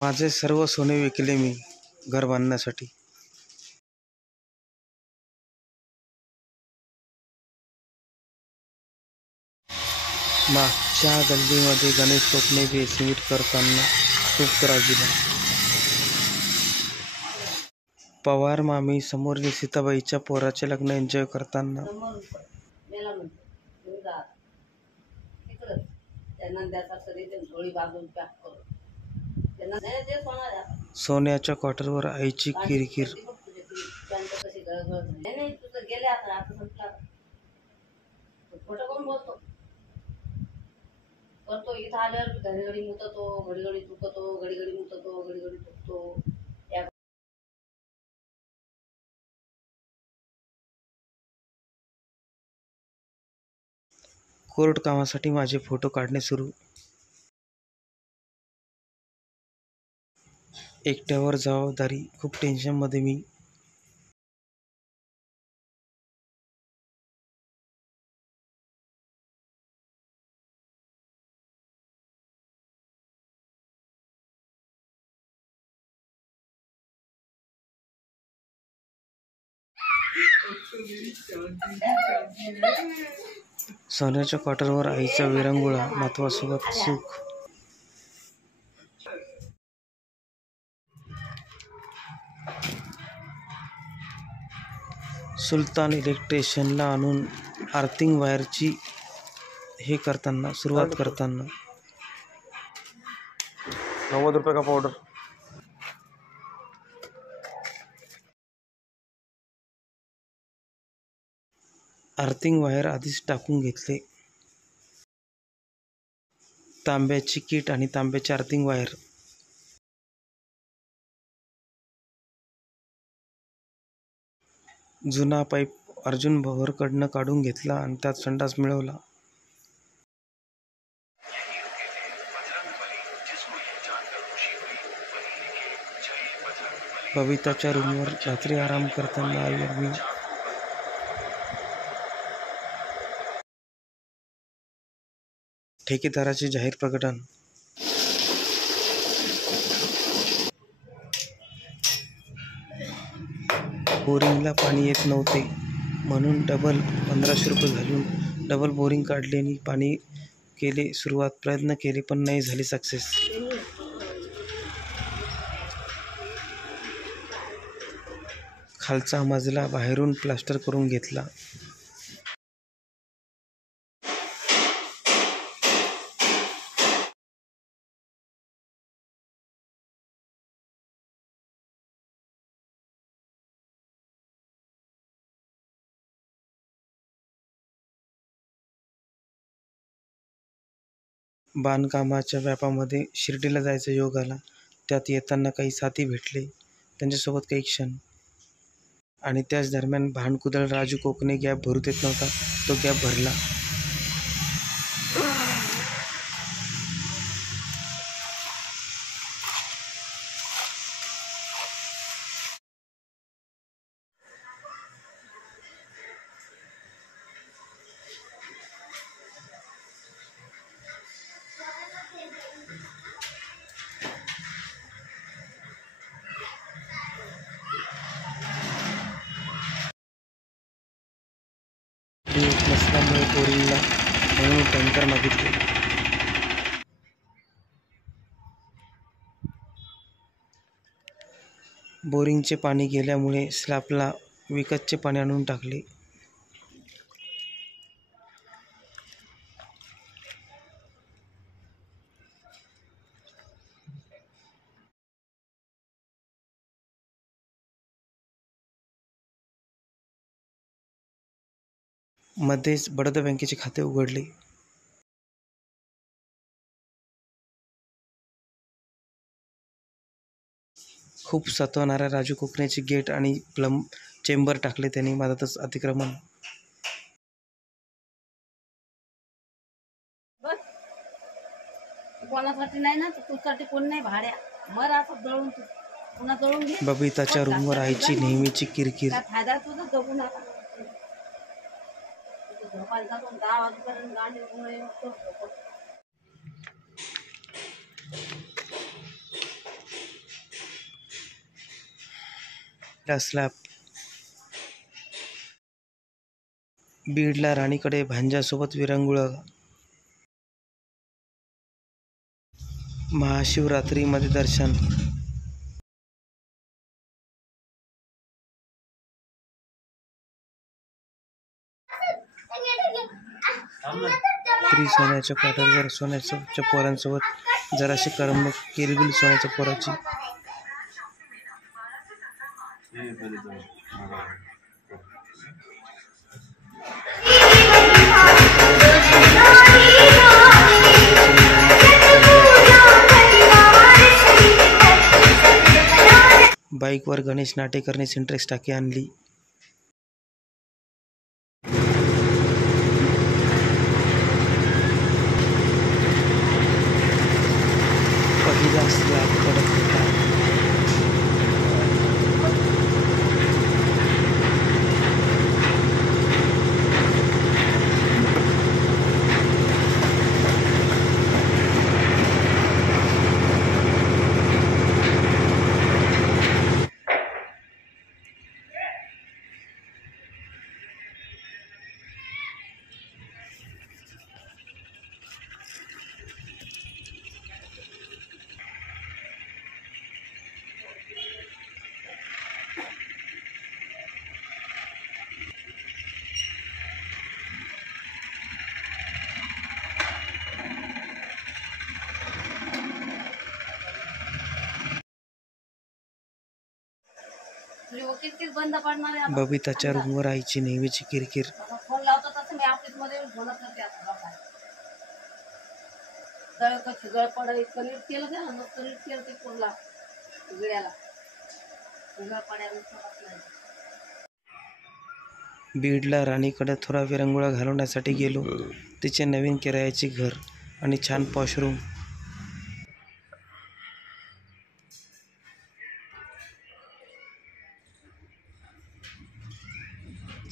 माझे सर्व सोने विकले मी घर बांधण्यासाठी. मागच्या गल्लीमध्ये गणेश टोपणे बेसमेंट करताना खूप त्रास दिला. पवार मामी समोर सीताबाईच्या पोराचे लग्न एन्जॉय करताना. सोन्याच्या क्वार्टरवर आईची किरकिर. करतो इथं आल्यावर घडी मुततो, घडी चुकतो, घडी मुततो, घडी चुकतो. कोर्ट कामासाठी माझे फोटो काढणे सुरू. एकट्यावर जबाबदारी, खूप टेन्शनमध्ये मी. सोन्याच्या क्वार्टरवर आईचा विरंगुळा, नातवासोबत सुख. सुलतान इलेक्ट्रिशियनला आणून आर्थिंग वायरची सुरुवात करताना. 90 रुपये का पावडर. आर्थिंग वायर आधीच टाकून घेतले. तांब्याची किट आणि तांब्याची आर्थिंग वायर. जुना पाईप अर्जुन भोवरकडनं काढून घेतला आणि त्यात संडास मिळवला. बबिताच्या रूमवर रात्री आराम करताना आई आणि मी. ठेकेदाराचे जाहीर प्रकटन. बोरिंगला पाणी येत नव्हते म्हणून डबल 1500 रुपये घालून डबल बोरिंग काढले आणि पाणी केले सुरुवात. प्रयत्न केले पण नाही झाले सक्सेस. खालचा मजला बाहेरून प्लास्टर करून घेतला. बांधकामाच्या व्यापामध्ये शिर्डीला जायचा योग आला. त्यात येताना काही साथी भेटले, त्यांच्यासोबत काही क्षण. आणि त्याच दरम्यान भांडकुदळ राजू कोकणे गॅप भरू देत नव्हता. तो गॅप भरला. नसल्यामुळे बोरिंगला म्हणून टँकर मागितले. बोरिंगचे पाणी गेल्यामुळे स्लॅबला विकतचे पाणी आणून टाकले. मध्येच बडोदा बँकेचे खाते उघडले. खूप सतावणाऱ्या राजू कोकणेचे गेट आणि प्लंब चेंबर टाकले त्यांनी. मधातच अतिक्रमण. कोणासाठी नाही ना, तुझ्यासाठी कोण नाही. भाड्या मर असं जळून पुन्हा जळून घे. बबिताच्या रूमवर आईची नेहमीची किरकिर. काय फायदा तुझा जगू नका. झोपायला जातो 10 वाजेपर्यंत गाडीमुळे स्लॅब. बीडला राणीकडे भांज्यासोबत विरंगुळा. महाशिवरात्रीमध्ये दर्शन. सोन्याच्या पाठीवर सोन्याच्या पोरांसोबत जराशी करमणूक केली सोन्याच्या पोराची. बाईकवर गणेश नाटेकरने सिंट्रेक्स टाकी आणली. पहिला स्लॅब कडक होता. किरकिर बंद पडणार आहे आता. बबिताच्या रूमवर आईची नेहमीची किरकिर. आता फोन लावतो तसं मी ऑफिस मध्ये बोलत नसते. आता बघा गळ कशी गळ पड इतकं नीट केलं का मस्त नीट केलं ते फोनला गिळ्याला गळ पडायला नाही. बीडला राणीकडे थोडा विरंगुळा घालवण्यासाठी गेलो. तिचे नवीन किरायाचे घर आणि छान पॉशरूम.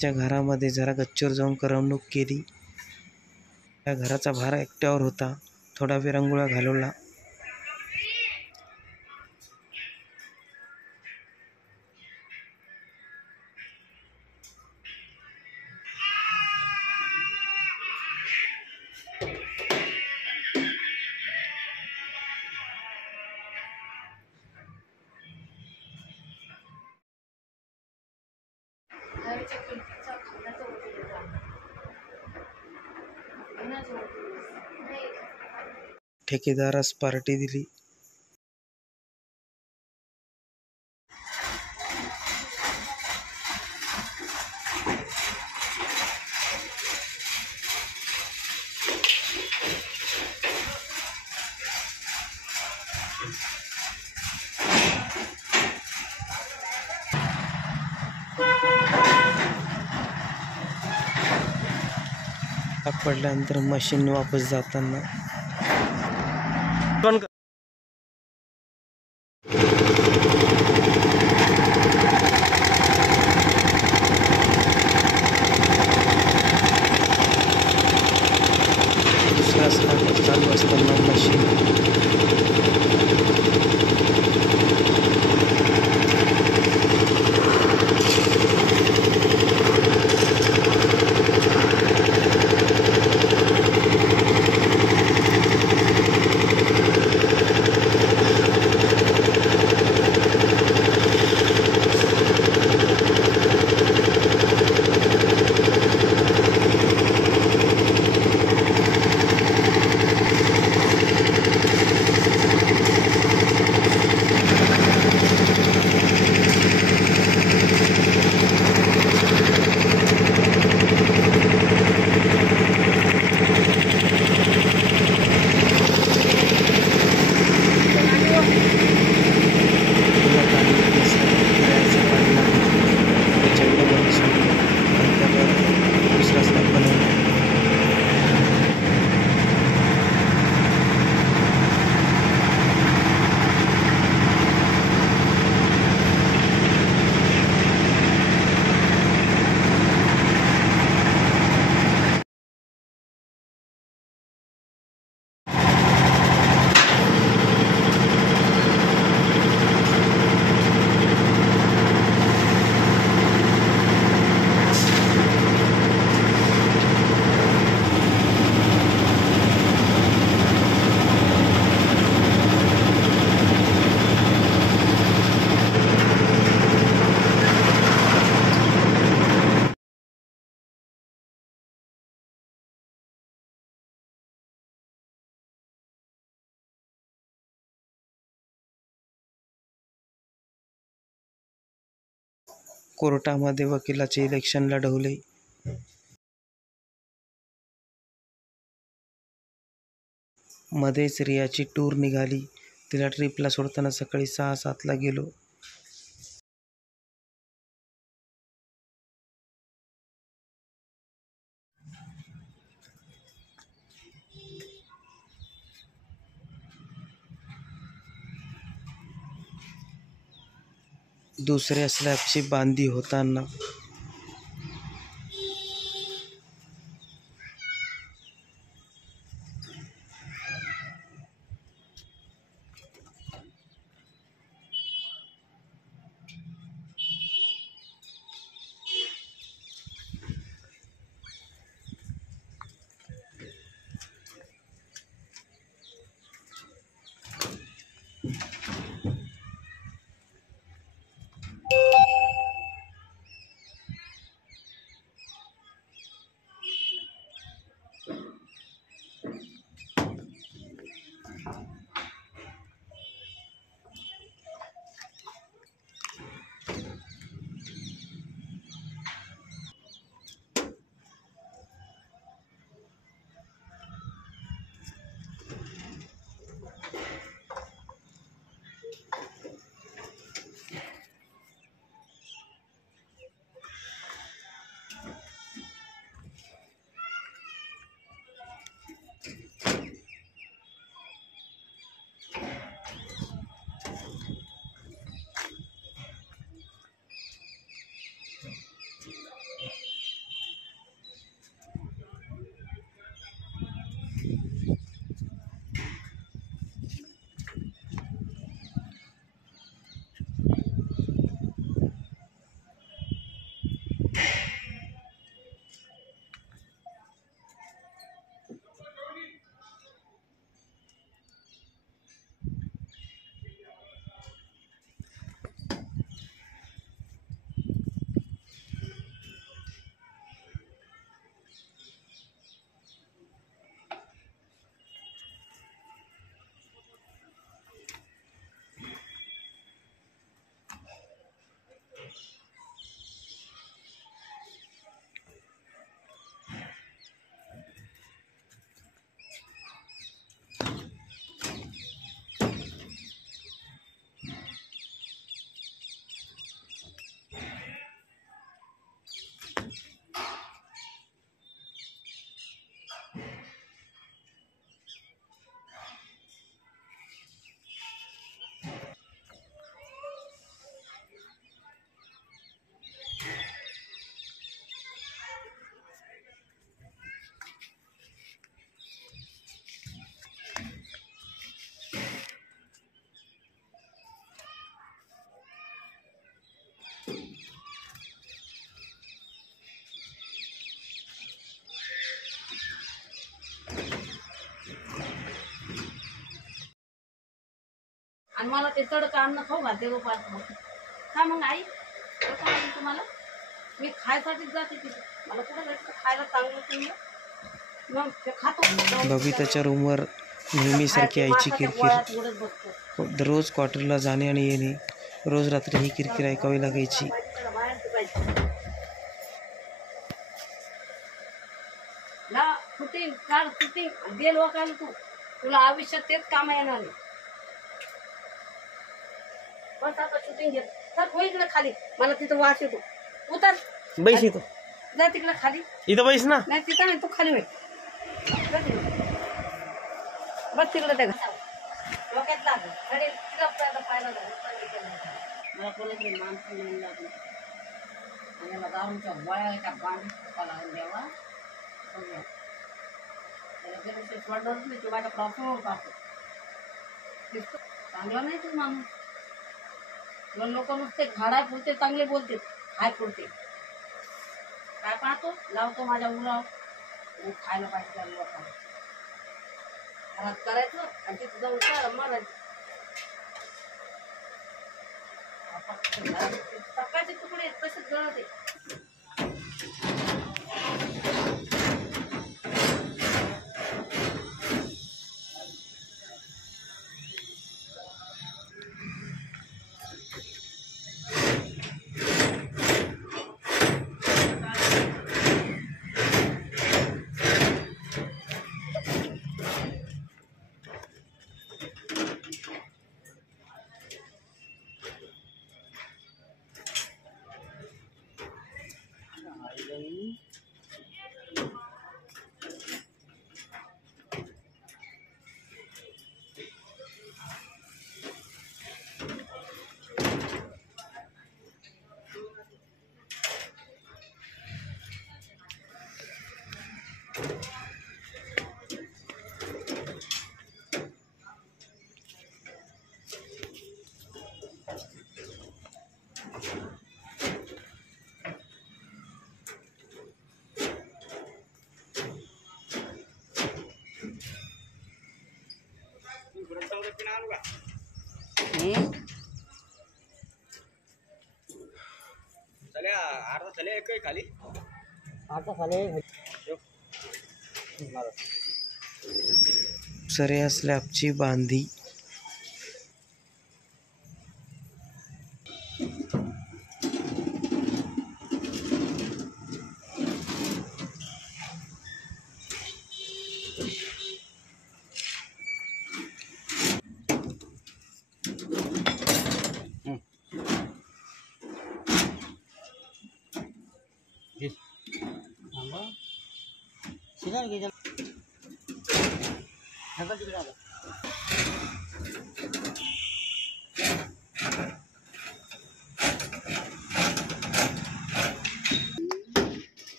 त्या घरामध्ये जरा गच्चीवर जाऊन करमणूक केली. त्या घराचा भार एकट्यावर होता. थोडा विरंगुळा घालवला. ठेकेदारास पार्टी दिली. पडल्यानंतर मशीन वापस जाताना दुसरा स्लॅब चालू असताना मशीन कोर्टामध्ये वकिलाचे इलेक्शन लढवले. मध्येच रियाची टूर निघाली. तिला ट्रिपला सोडताना सकाळी 6-7ला गेलो. दुसऱ्या स्लॅबची बांधणी होताना आणि मला ते तडका अन्न खाऊ घालते उपास का मग आई कसं आहे तुम्हाला मी खायसाठीच जाते तिथे मला कुठं भेटतं खायला चांगलं तुम्ही मग ते खातो बबिताच्या रूमवर नेहमीसारखी आईची किरकिर. उडत बसतो दररोज क्वार्टरला जाणे आणि येणे. रोज रात्री ही किरकिर ऐकावी लागायची. ना शूटिंग काढ शूटिंग दे लोकांना तू तुला आयुष्यात तेच काम येणार नाही. बस आता शूटिंग घेत तर हो इकडे खाली मला तिथं वास येतो उतर बैस इथं. जा तिकडे खाली इथं बैस ना. नाही तिथं नाही तू खाली होईल बस तिकडे त्या डोक्यात लागलं अरे तिथं पाहिलं मला कोणाकडे माणसं नाही लागलं आणि मला दारूच्या गोळ्या बांध लागून द्यावा सोडणारच नाही तू माझ्या प्रॉब्लेम चांगला नाही तू माणूस लोक नुसते घाडा पुरते चांगले बोलते हाय पुरते काय पाहतो लावतो माझ्या मुला खायला पाहिजे लोकांना घरात करायचं आणि तिथं जाऊन काय मारायचं सकाळचे तुकडे तसेच गळत आहे. सऱ्या स्लॅबची बांधी.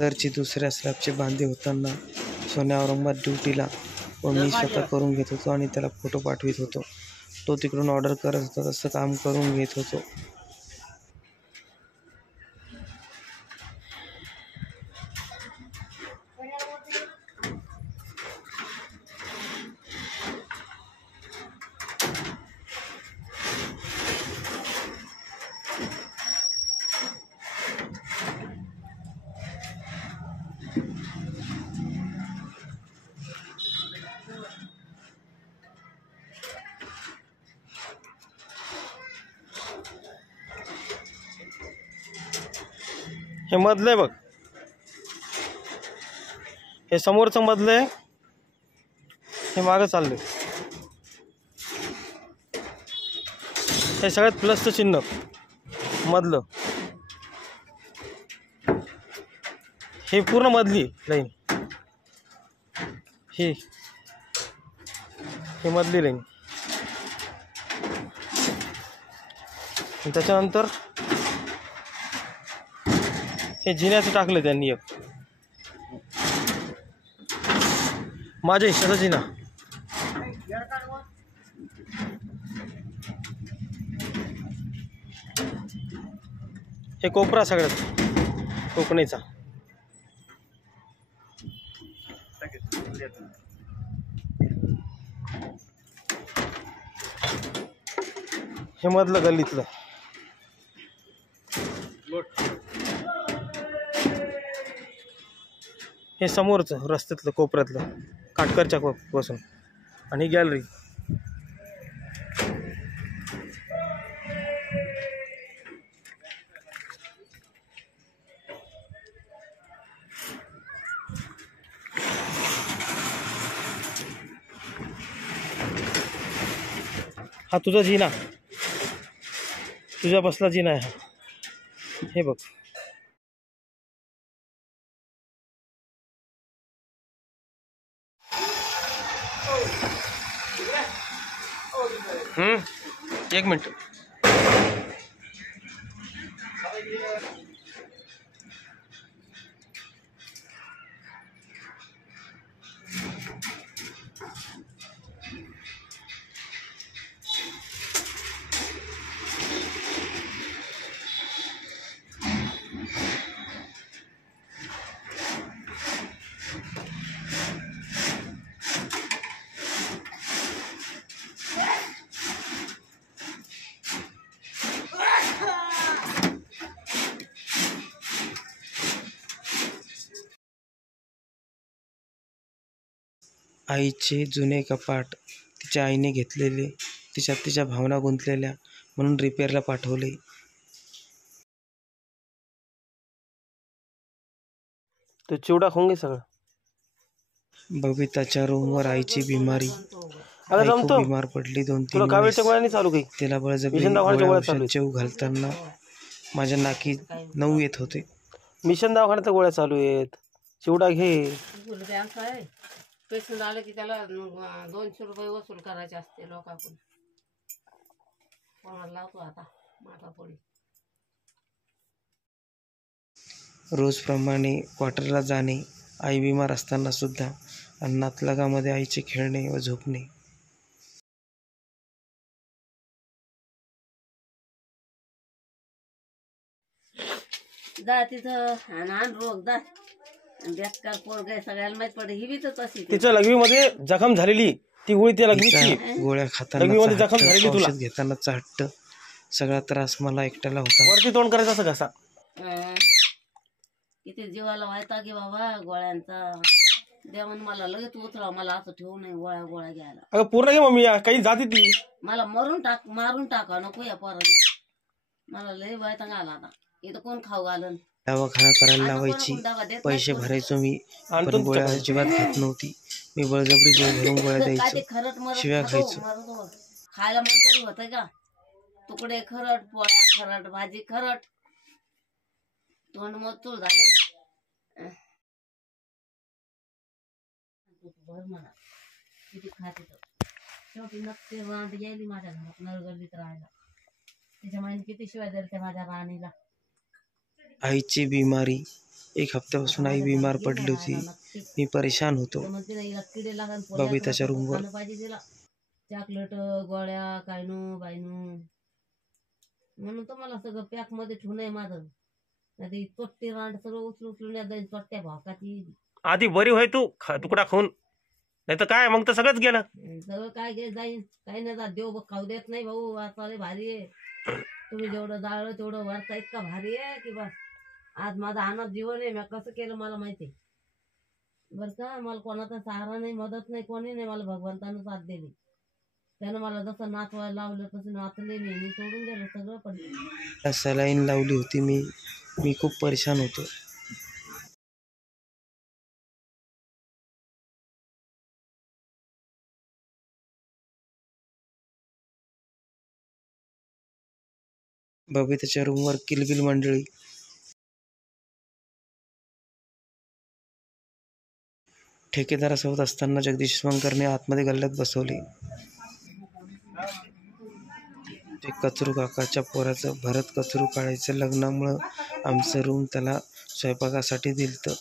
घरची दुसऱ्या स्लॅबची बांधी होताना सोन्या औरंगाबाद ड्युटीला व मी स्वतः करून घेत होतो आणि त्याला फोटो पाठवित होतो. तो तिकडून ऑर्डर करत होता तसं काम करून घेत होतो. हे मधलं आहे बघ, हे समोरचं मधलं आहे, हे मागं चाललंय. हे सगळ्यात प्लसचं चिन्ह मधलं, हे पूर्ण मधली लाईन, ही मधली लाईन. त्याच्यानंतर हे जिन्याचं टाकलं त्यांनी एक, माझ्या हिश्श्याचा जिना. हे कोपरा सगळ्यात कोकणीचा. हे मधलं गल्लीतलं. हे समोरचं रस्त्यातलं कोपऱ्यातलं काटकरच्या पासून. आणि गॅलरी. हा तुझा जिना, तुझ्या बसला जिना आहे हा. हे बघ. एक मिनिट. आईचे जुने कपाट तिच्या आईने घेतलेले, तिच्या भावना गुंतलेल्या, म्हणून रिपेअरला पाठवले. तो चिवडा खाऊन घे सगळं. बबिताच्या रूमवर आईची बिमारी. अगं आई खूप जमतो बिमार पडली. 2-3 तुला दिवस कावीळच्या गोळ्यानी चालू काही. तिला बळजबरी मिशन दवाखान्याच्या गोळ्या चालू औषध जेव घालताना माझ्या नाकी 9 येत होते. मिशन दवाखान्याच्या गोळ्या चालू आहेत. चिवडा घे. बँक आहे, पेशंट आलं की त्याला 200 रुपये वसूल करायचे असते लोकांकडून. कोणाला लावतो आता माथा पोळी. रोजप्रमाणे क्वार्टरला जाणे, आई बिमार असताना सुद्धा, आणि नातलगामध्ये आईचे खेळणे व झोपणे. जा तिथं आणि आण रोग जा. बेकार पोरग आहे, सगळ्याला माहित पडे ही बी तर तशी ती. तिच्या लघवीमध्ये जखम झालेली ती गोळी त्या लघवीची. तिचा गोळ्या खाताना लघवीमध्ये जखम झालेली तुला. औषध घेतानाचा हट्ट, सगळा त्रास मला एकट्याला होता. वरती तोंड करायचं असं कसा. किती जीवाला व्हायचा की बाबा गोळ्यांचा. देवान मला लगेच उचला, मला असं ठेवू नाही गोळ्या गोळ्या घ्यायला. अगं पूर्ण घे मम्मी, काही जाते ती. मला मारून टाका नको या पोरांनी. मला लय व्हायचा आला आता. इथं कोण खाऊ घालन. दवाखाना करायला लावायची, पैसे भरायचो मी, पण गोळ्या अजिबात खात नव्हती. मी बळजबरी जीव भरून गोळ्या काय द्यायचो, ते खरट शिव्या मरत खायचो. खायला मग तरी होत का. तुकडे खरट, पोळ्या खरट, भाजी खरट, तोंड मचूळ झाले. भर म्हणा किती खाते तर. शेवटी नक्की रांड यायली माझ्या घरात नळगल्लीत राहायला. तिच्या माईने किती शिवाय दिल्या त्या माझ्या राणीला. आईची बिमारी, 1 हप्त्यापासून आई बिमार पडली होती. मी परेशान होतो. किडे लागा बबिताच्या रूमवर. पाहिजे तिला चॉकलेट गोळ्या कायनू बायनू. म्हणून तर मला सगळं पॅक मध्ये ठेवून आहे माझं. नाही चोट्टी रांड सगळं उचलून या जाईल चोट्ट्या भाकाची. आधी बरी होय तू तुकडा खाऊन, नाही तर काय मग तर सगळंच गेलं. सगळं काय घे जाईन, काही नाही जात. देव खाऊ देत नाही भाऊ. आता लय भारी आहे. तुम्ही जेवढं जाळलं तेवढं वरचा इतका भारी आहे की बस. आज माझा अनाथ जीवन आहे. मी कसं केलं मला माहिती बरं का. मला कोणाचा सहारा नाही, मदत नाही, कोणी नाही. मला भगवंतानं साथ दिली. त्यानं मला जसं नाचवायला लावलं तसं नाचले मी सोडून गेलो सगळं. पण सलाईन लावली होती मी खूप परेशान होतो. बबिताच्या रूमवर किलबिल मंडळी. ठेकेदारासोबत असताना जगदीश शंकरने आतमध्ये गल्ल्यात बसवले. ते कचरू काकाच्या पोराचं भरत कचरू काळायचं लग्नामुळं आमचं रूम त्याला स्वयंपाकासाठी दिलतं.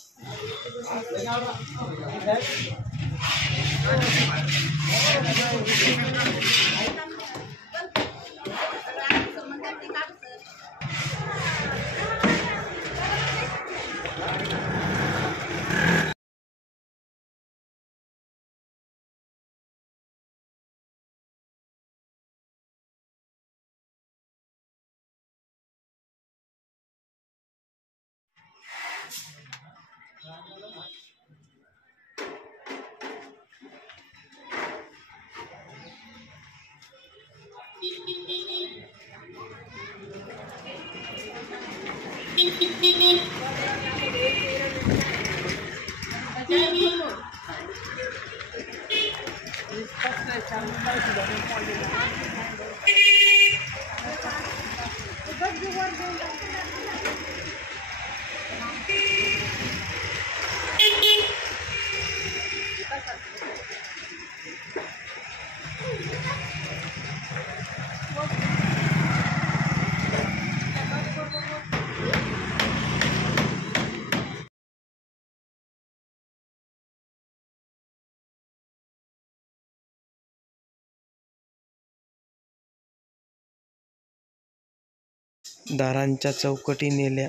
दारांच्या चौकटी नेल्या.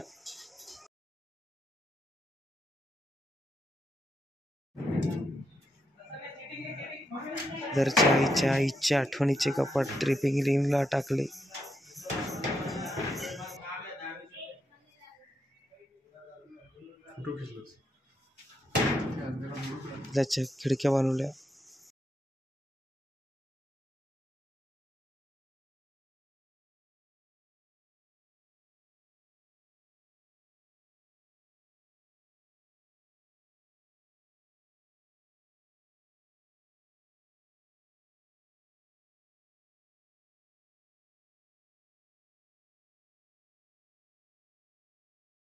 घरच्या आईच्या आठवणीचे कपाट ट्रिपिंगला टाकले. त्याच्या खिडक्या बनवल्या.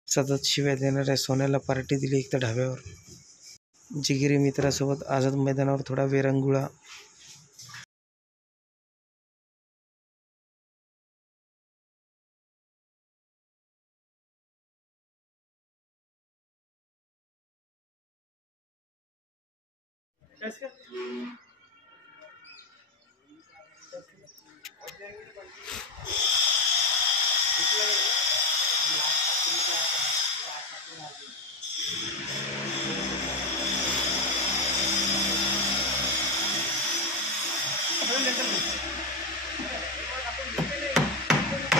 सतत शिव्या देणाऱ्या सोन्याला पार्टी दिली एकतर ढाब्यावर. जिगिरी मित्रासोबत आझाद मैदानावर थोडा विरंगुळा.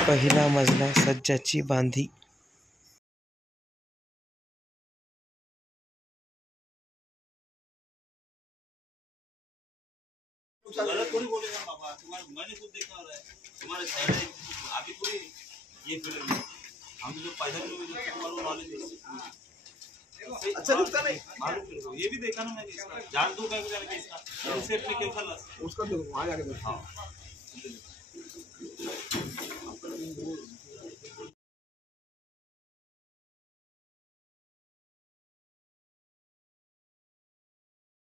पहिला मजला सज्जाची बांधी. गलत थोड़ी बोलेगा बाबा, तुम्हारे मैंने खुद देखा हो रहा है, तुम्हारे शहर है, अभी थोड़ी ये फील्ड में हम जो पैसा भी लोग तुम्हारे को नॉलेज है। अच्छा लगता नहीं मालूम फिर ये भी देखा ना मैंने इसका जान दो बैंक जाने के इसका सेट में क्या खला उसका देखो वहां जाके देखो। हाँ